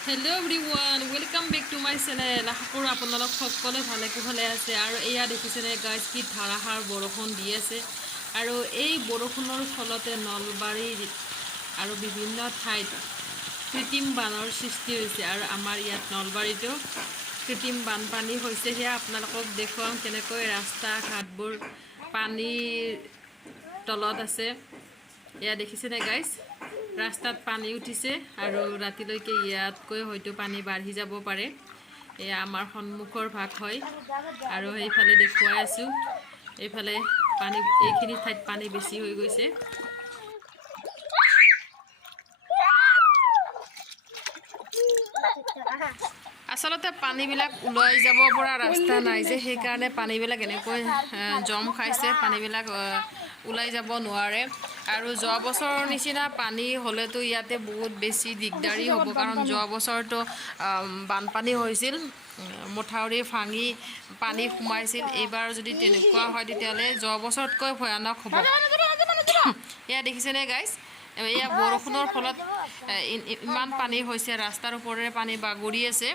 Hello everyone, welcome back to my channel. আশা কৰোঁ আপোনালোক সকলোৱে ভালে কুশলে আছে আৰু এয়া দেখিছেনে গাইজ কি ধাৰাসাৰ বৰষুণ দি আছে আৰু এই বৰষুণৰ ফলতে নলবাৰীৰ আৰু বিভিন্ন ঠাইত কৃত্ৰিম বানৰ সৃষ্টি হৈছে আৰু আমাৰ ইয়াত নলবাৰীতো কৃত্ৰিম বানপানী হৈছে। সেয়া আপোনালোকক দেখুৱাম কেনেকৈ ৰাস্তা ঘাটবোৰ পানীৰ তলত আছে। এয়া দেখিছেনে গাইজ ৰাস্তাত পানী উঠিছে আৰু ৰাতিলৈকে ইয়াতকৈ হয়তো পানী বাঢ়ি যাব পাৰে। এয়া আমাৰ সন্মুখৰ ভাগ হয় আৰু সেইফালে দেখুৱাই আছোঁ, এইফালে পানী এইখিনি ঠাইত পানী বেছি হৈ গৈছে। আচলতে পানীবিলাক ওলাই যাব পৰা ৰাস্তা নাই যে, সেইকাৰণে পানীবিলাক এনেকৈ জম খাইছে, পানীবিলাক ওলাই যাব নোৱাৰে। আৰু যোৱা বছৰৰ নিচিনা পানী হ'লেতো ইয়াতে বহুত বেছি দিগদাৰী হ'ব, কাৰণ যোৱা বছৰতো বানপানী হৈছিল, মথাউৰি ভাঙি পানী সোমাইছিল। এইবাৰ যদি তেনেকুৱা হয় তেতিয়াহ'লে যোৱা বছৰতকৈ ভয়ানক হ'ব। এয়া দেখিছেনে গাইজ, এয়া বৰষুণৰ ফলত ইমান পানী হৈছে, ৰাস্তাৰ ওপৰেৰে পানী বাগৰি আছে।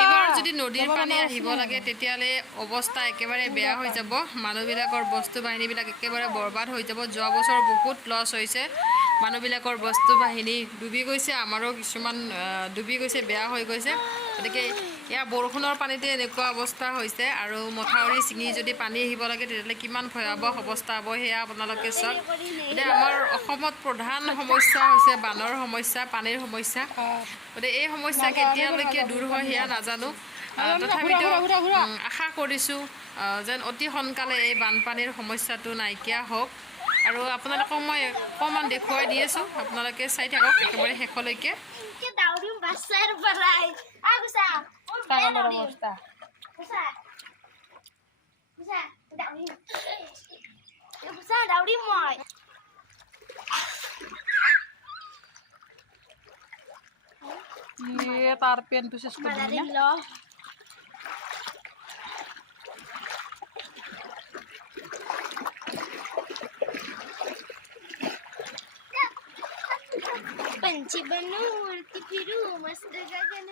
এইবাৰ যদি নদীৰ পানী আহিব লাগে তেতিয়াহ'লে অৱস্থা একেবাৰে বেয়া হৈ যাব, মানুহবিলাকৰ বস্তু বাহিনীবিলাক একেবাৰে বৰবাদ হৈ যাব। যোৱা বছৰ বহুত লছ হৈছে, মানুহবিলাকৰ বস্তু বাহিনী ডুবি গৈছে, আমাৰো কিছুমান ডুবি গৈছে, বেয়া হৈ গৈছে। গতিকে এয়া বৰষুণৰ পানীতে এনেকুৱা অৱস্থা হৈছে আৰু মথাউৰি ছিঙি যদি পানী আহিব লাগে তেতিয়াহ'লে কিমান ভয়াৱহ অৱস্থা হ'ব সেয়া আপোনালোকে চাওক। গতিকে আমাৰ অসমত প্ৰধান সমস্যা হৈছে বানৰ সমস্যা, পানীৰ সমস্যা। গতিকে এই সমস্যা কেতিয়ালৈকে দূৰ হয় সেয়া নাজানো, তথাপিতো আশা কৰিছোঁ যেন অতি সোনকালে এই বানপানীৰ সমস্যাটো নাইকিয়া হওক। আৰু আপোনালোকক মই অকণমান দেখুৱাই দি আছোঁ, আপোনালোকে চাই থাকক একেবাৰে শেষলৈকে। তাৰ পেন্টু শেষ কৰে দিবি না? पंछी बनूं उड़ती फिरूं मस्त गगन